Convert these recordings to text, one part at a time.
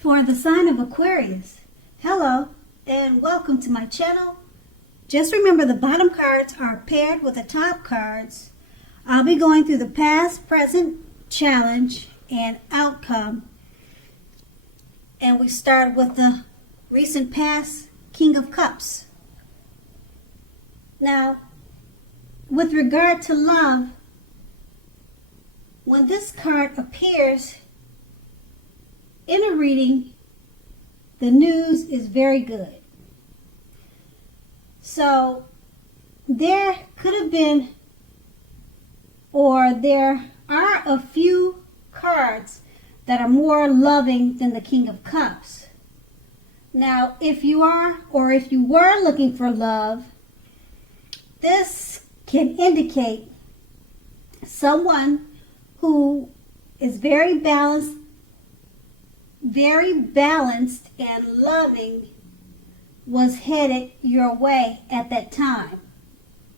For the sign of Aquarius, hello and welcome to my channel. Just remember the bottom cards are paired with the top cards. I'll be going through the past, present, challenge, and outcome. And we start with the recent past King of Cups. Now, with regard to love, when this card appears in a reading, the news is very good. So there could have been, or there are a few cards that are more loving than the King of Cups. Now, if you are, or if you were looking for love, this can indicate someone who is very balanced and loving was headed your way at that time,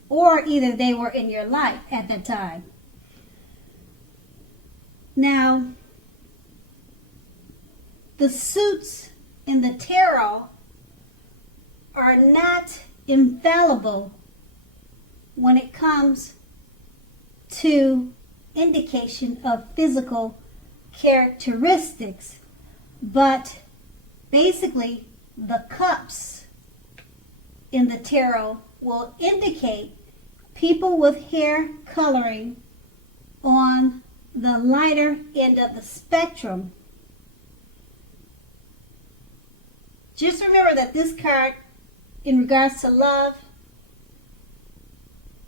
or either they were in your life at that time. Now, the suits in the tarot are not infallible when it comes to indication of physical characteristics, but basically the cups in the tarot will indicate people with hair coloring on the lighter end of the spectrum. Just remember that this card, in regards to love,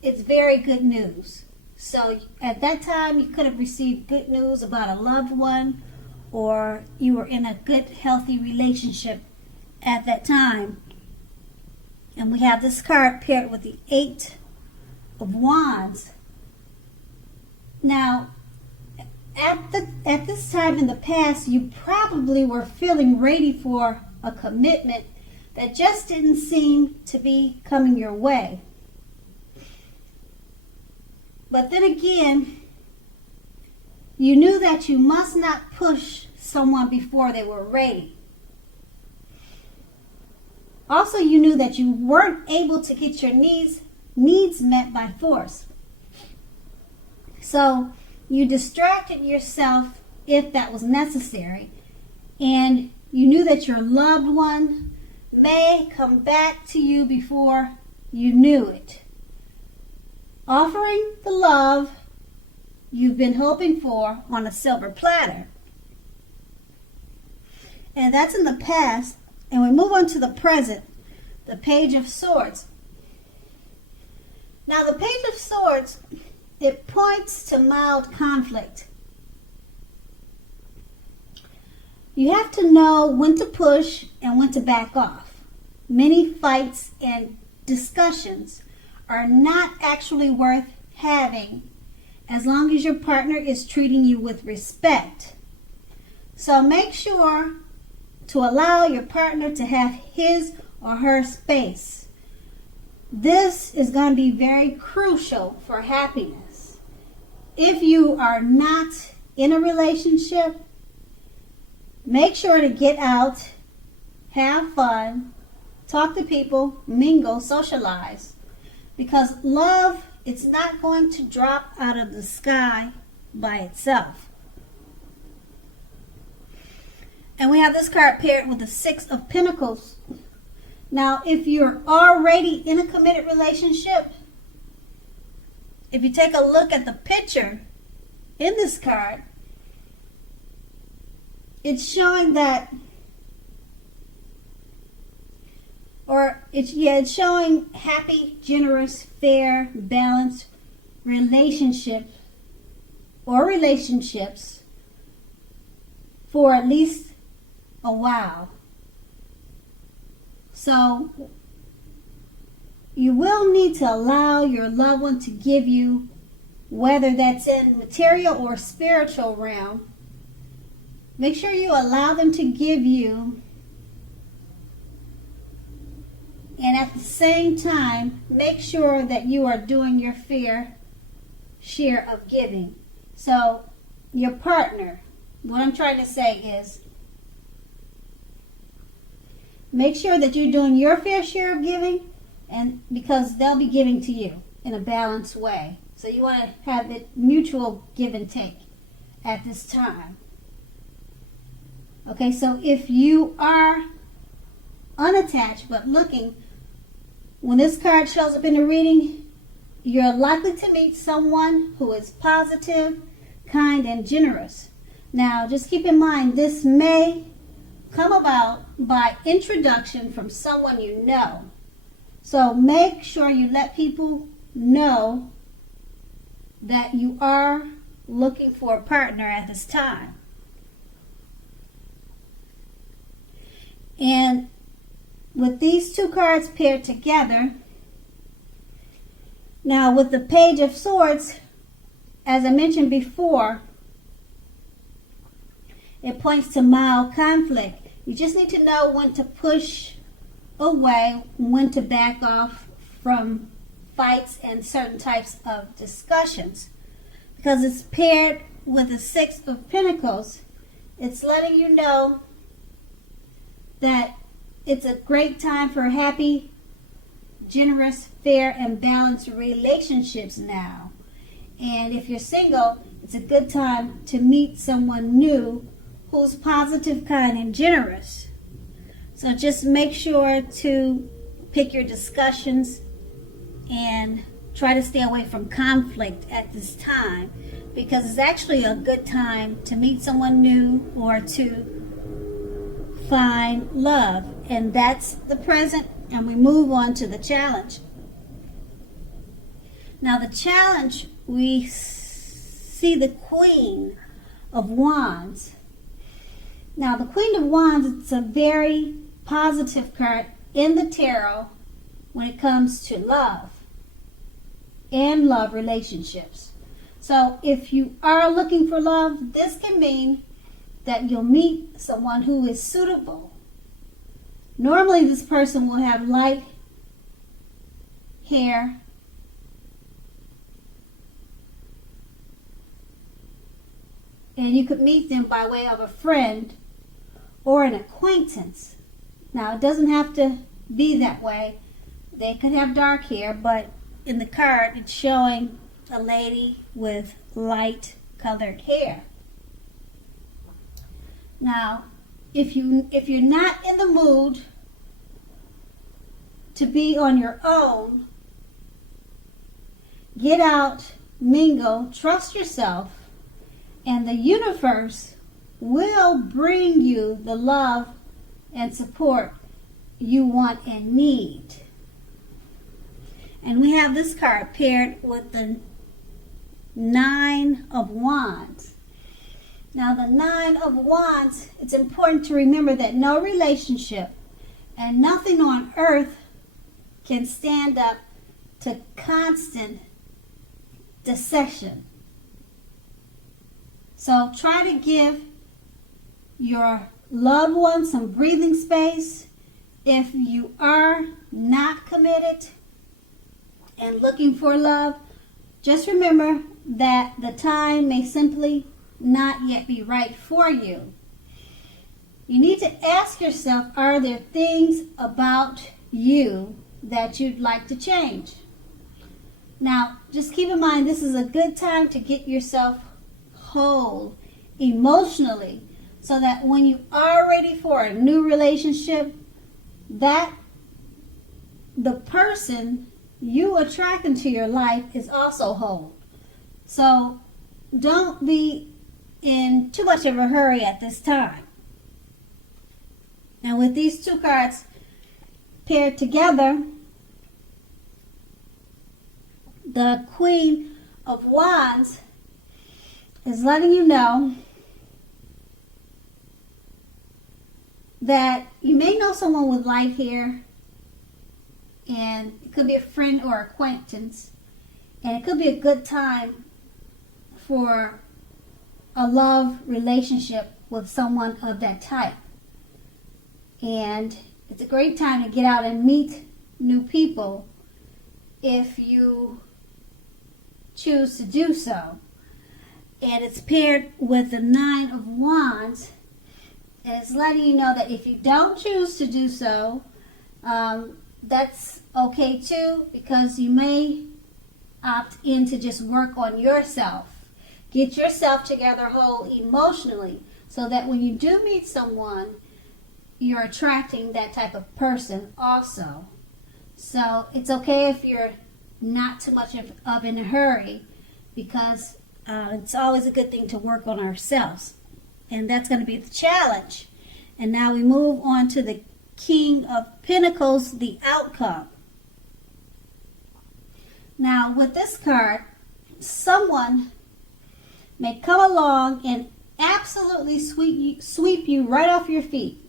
it's very good news. So at that time, you could have received good news about a loved one, or you were in a good, healthy relationship at that time. And we have this card paired with the 8 of Wands. Now, at this time in the past, you probably were feeling ready for a commitment that just didn't seem to be coming your way. But then again, you knew that you must not push someone before they were ready. Also, you knew that you weren't able to get your needs met by force. So you distracted yourself if that was necessary, and you knew that your loved one may come back to you before you knew it, offering the love you've been hoping for on a silver platter. And that's in the past. And we move on to the present, the Page of Swords. Now, the Page of Swords, it points to mild conflict. You have to know when to push and when to back off. Many fights and discussions are not actually worth having as long as your partner is treating you with respect. So make sure to allow your partner to have his or her space. This is going to be very crucial for happiness. If you are not in a relationship, make sure to get out, have fun, talk to people, mingle, socialize. Because love, it's not going to drop out of the sky by itself. And we have this card paired with the 6 of Pinnacles. Now, if you're already in a committed relationship, if you take a look at the picture in this card, it's showing that, it's showing happy, generous, fair, balanced relationship or relationships for at least a while. So you will need to allow your loved one to give you, whether that's in material or spiritual realm, make sure you allow them to give you, and at the same time, make sure that you are doing your fair share of giving. So your partner, what I'm trying to say is, make sure that you're doing your fair share of giving, and because they'll be giving to you in a balanced way. So you want to have it mutual give and take at this time. Okay, so if you are unattached but looking, when this card shows up in the reading, you're likely to meet someone who is positive, kind, and generous. Now, just keep in mind, this may come about by introduction from someone you know. So make sure you let people know that you are looking for a partner at this time. And with these two cards paired together, now with the Page of Swords, as I mentioned before, it points to mild conflict. You just need to know when to push away, when to back off from fights and certain types of discussions. Because it's paired with the Six of Pinnacles, it's letting you know that it's a great time for happy, generous, fair, and balanced relationships now. And if you're single, it's a good time to meet someone new who's positive, kind, and generous. So just make sure to pick your discussions and try to stay away from conflict at this time, because it's actually a good time to meet someone new or to find love. And that's the present, and we move on to the challenge. Now the challenge, we see the Queen of Wands. Now the Queen of Wands, it's a very positive card in the tarot when it comes to love and love relationships. So if you are looking for love, this can mean that you'll meet someone who is suitable. Normally this person will have light hair, and you could meet them by way of a friend or an acquaintance. Now, it doesn't have to be that way. They could have dark hair, but in the card, it's showing a lady with light colored hair. Now, if you're not in the mood to be on your own, get out, mingle, trust yourself, and the universe will bring you the love and support you want and need. And we have this card paired with the Nine of Wands. Now the Nine of Wands, it's important to remember that no relationship and nothing on earth can stand up to constant deception. So try to give your loved one some breathing space. If you are not committed and looking for love, just remember that the time may simply not yet be right for you. You need to ask yourself, are there things about you that you'd like to change? Now, just keep in mind, this is a good time to get yourself whole emotionally, so that when you are ready for a new relationship, that the person you attract into your life is also whole. So don't be in too much of a hurry at this time. Now with these two cards paired together, the Queen of Wands is letting you know that you may know someone with light hair, and it could be a friend or acquaintance, and it could be a good time for a love relationship with someone of that type. And it's a great time to get out and meet new people if you choose to do so. And it's paired with the Nine of Wands, And it's letting you know that if you don't choose to do so, that's okay too, because you may opt in to just work on yourself. Get yourself together whole emotionally so that when you do meet someone, you're attracting that type of person also. So it's okay if you're not too much of in a hurry, because it's always a good thing to work on ourselves. And that's going to be the challenge. And now we move on to the King of Pinnacles, the outcome. Now with this card, someone may come along and absolutely sweep you right off your feet.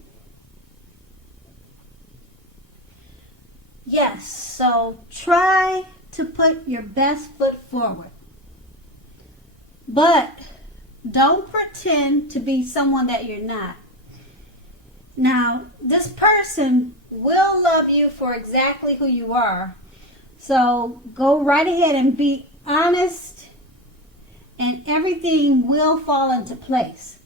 Yes, so try to put your best foot forward. But don't pretend to be someone that you're not. Now, this person will love you for exactly who you are. So go right ahead and be honest, and everything will fall into place.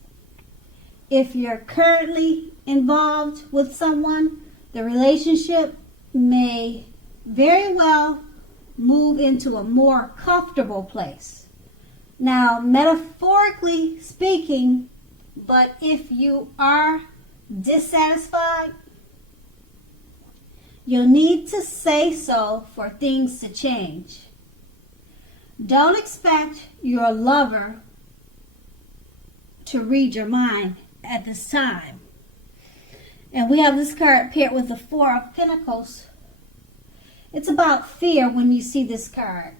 If you're currently involved with someone, the relationship may very well move into a more comfortable place. Now, metaphorically speaking, but if you are dissatisfied, you'll need to say so for things to change. Don't expect your lover to read your mind at this time. And we have this card paired with the Four of Pentacles. It's about fear when you see this card.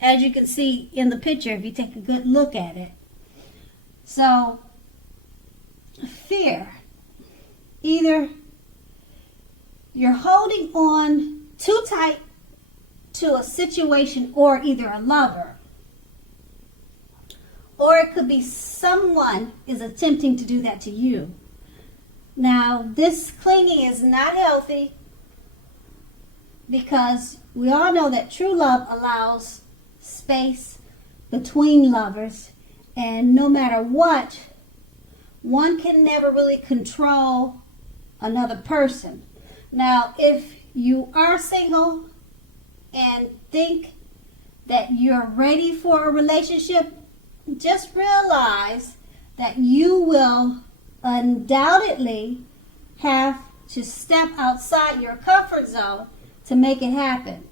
As you can see in the picture, if you take a good look at it. So, fear. Either you're holding on too tight to a situation or either a lover, or it could be someone is attempting to do that to you. Now, this clinging is not healthy, because we all know that true love allows space between lovers, and no matter what, one can never really control another person. Now, if you are single and think that you're ready for a relationship, just realize that you will undoubtedly have to step outside your comfort zone to make it happen.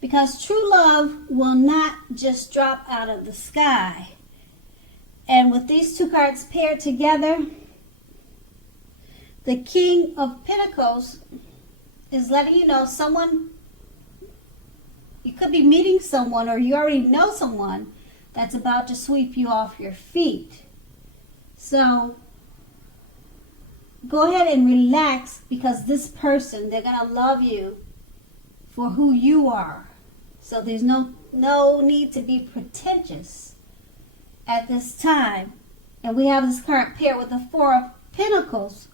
Because true love will not just drop out of the sky. And with these two cards paired together, the King of Pentacles is letting you know someone, you could be meeting someone, or you already know someone that's about to sweep you off your feet. So go ahead and relax, because this person, they're going to love you for who you are. So there's no need to be pretentious at this time. And we have this card paired with the Four of Pentacles.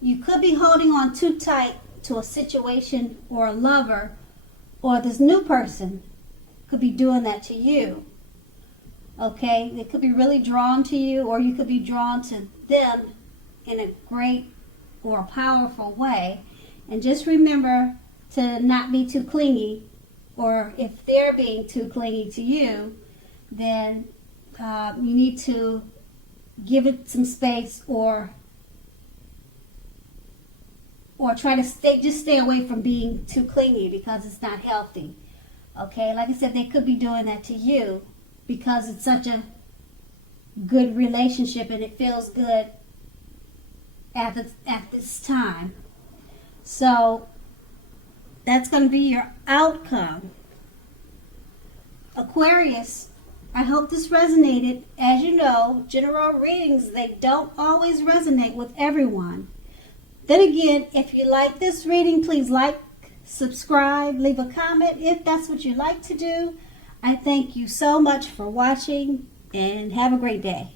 You could be holding on too tight to a situation or a lover, or this new person could be doing that to you. Okay, they could be really drawn to you, or you could be drawn to them in a great or powerful way. And just remember to not be too clingy, or if they're being too clingy to you, then you need to give it some space, or try to stay away from being too clingy, because it's not healthy. Okay, like I said, they could be doing that to you because it's such a good relationship and it feels good at this time. So that's going to be your outcome. Aquarius, I hope this resonated. As you know, general readings, they don't always resonate with everyone. Then again, if you like this reading, please like, subscribe, leave a comment if that's what you like to do. I thank you so much for watching, and have a great day.